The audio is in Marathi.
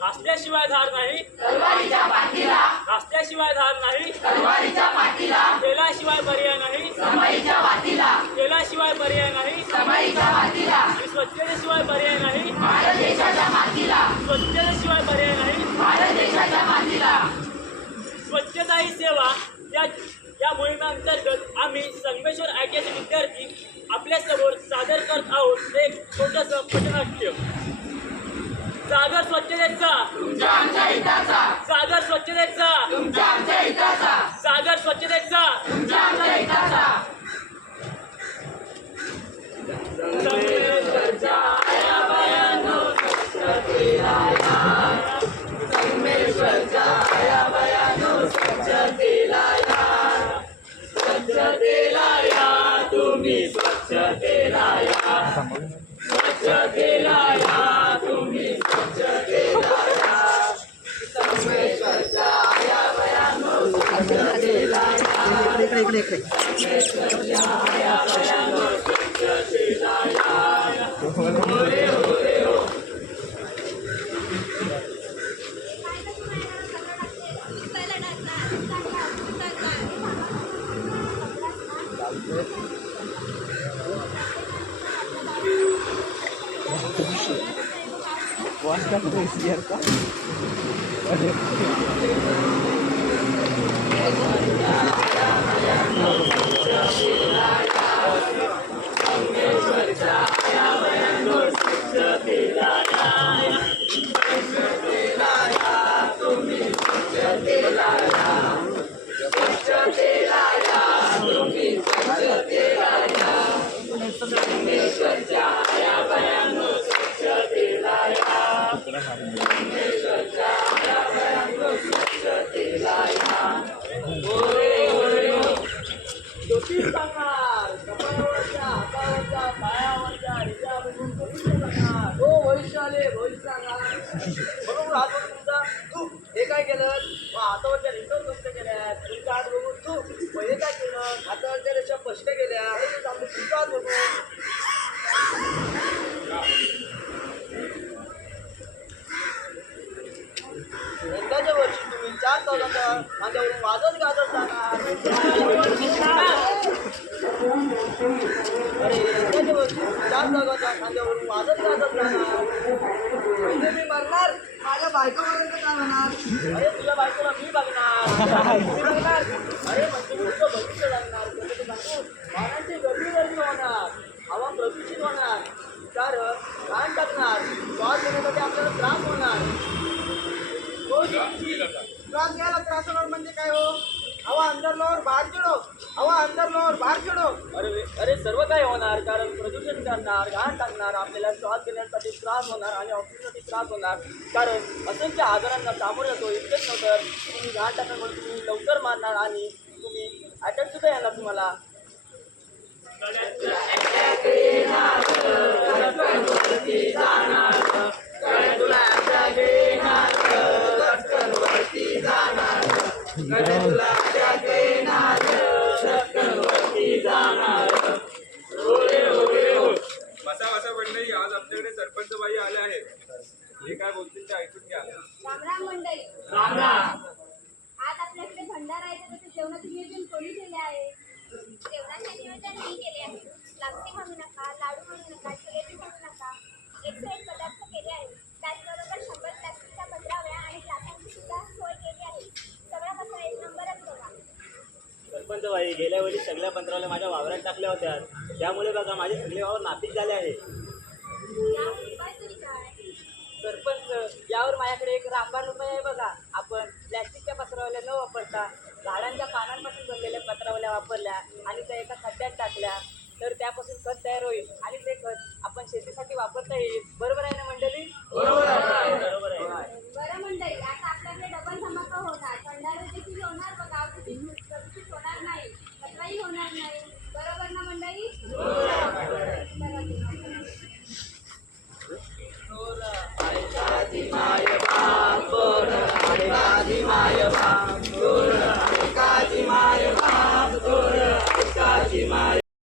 नाचल्याशिवाय धार नाही. नाचल्याशिवाय धार नाही. ही सेवा या या मोहिमेअंतर्गत आम्ही संगमेश्वर आय टी आयचे विद्यार्थी आपल्यासमोर सादर करत आहोत एक छोटंसं पथनाट्य. सागर स्वच्छतेचा. सागर स्वच्छतेचा. सागर स्वच्छतेचा स्वच्छतेला या स्वच्छतेला या तुम्ही स्वच्छतेला या संगमेश्वरच्या आयाबायांनो स्वच्छतेला या. संगमेश्वरच्या आयाबायांनो स्वच्छतेला या. होरे, होरे, हो. Eu acho que a poesia era quase. तू मग काय केलं? हातावरच्या रेषा स्पष्ट केल्या. हे जे चाललं तुमचा हात यंदाच्या वर्षी तुम्ही चार चौघांचा माझ्यावरून वाजत गाजत जाणार अरे यंदाच्या वर्षी तुम्ही चार चौघांच्या माझ्यावरून वाजत गाजत जाणार म्हणजे मी मरणार. माझ्या बायकोपर्यंत काय होणार? अरे तुझ्या बायकोला मी बघणार. मी बघणार. अरे म्हणजे तुझं भविष्य लागणार कसं ते सांगू गर्दी गर्दी होणार. हवा प्रदूषित होणार. घाण टाकणार. श्वास घेण्यासाठी आपल्याला त्रास होणार. हो त्रास घ्यायला त्रास होणार म्हणजे काय हो? हवा अंदर लोर बाहेर चिडो हवा अंदर बाहेर चिडो अरे अरे सर्व काय होणार कारण प्रदूषण करणार घाण टाकणार आपल्याला श्वास घेण्यासाठी त्रास होणार आणि ऑक्सिजनसाठी त्रास होणार. कारण असंख्य आजारांना सामोरे जातो इतकेच नव्हतं. तुम्ही घाण टाकण्यामुळे तुम्ही लवकर मारणार आणि तुम्ही अटॅक सुद्धा येणार तुम्हाला. बसा बसा मंडळी आज आपल्याकडे सरपंच बाई आल्या आहेत हे काय बोलतील ते ऐकून घ्या रामराम मंडळी आज आपल्याकडे भंडारा आहे तर जेवणाचं नियोजन कोणी केले आहे? जेवणाचे नियोजन मी केले आहे. लापसी म्हणू नका लाडू म्हणू नका जिलेबी म्हणू नका. एकशे एक पदार्थ केले आहेत त्याचबरोबर शंभर प्लास्टिकच्या पंधराव्या आणि ग्लासांची सुद्धा सोय केली आहे. सगळं कसं एक नंबरच बघा. सरपंच बाई गेल्या वेळी सगळ्या पंधरावल्या माझ्या वावरात टाकल्या होत्या. त्यामुळे बघा माझे सगळे वावर नापीक झाले आहे यावर उपाय तरी काय सरपंच यावर माझ्याकडे एक रामबाण उपाय आहे बघा. आपण प्लॅस्टिकच्या पत्रावल्या न वापरता झाडांच्या पानांपासून बनलेल्या पत्रावल्या वापरल्या आणि त्या एका खड्ड्यात टाकल्या तर त्यापासून खत तयार होईल आणि ते खत आपण शेतीसाठी वापरता येईल. बरोबर आहे ना मंडळी? बरोबर आहे. बरं मंडळी आता आपल्याकडे डबल धमाका होणार. देखील होणार प्रदूषित नाही. कचराही होणार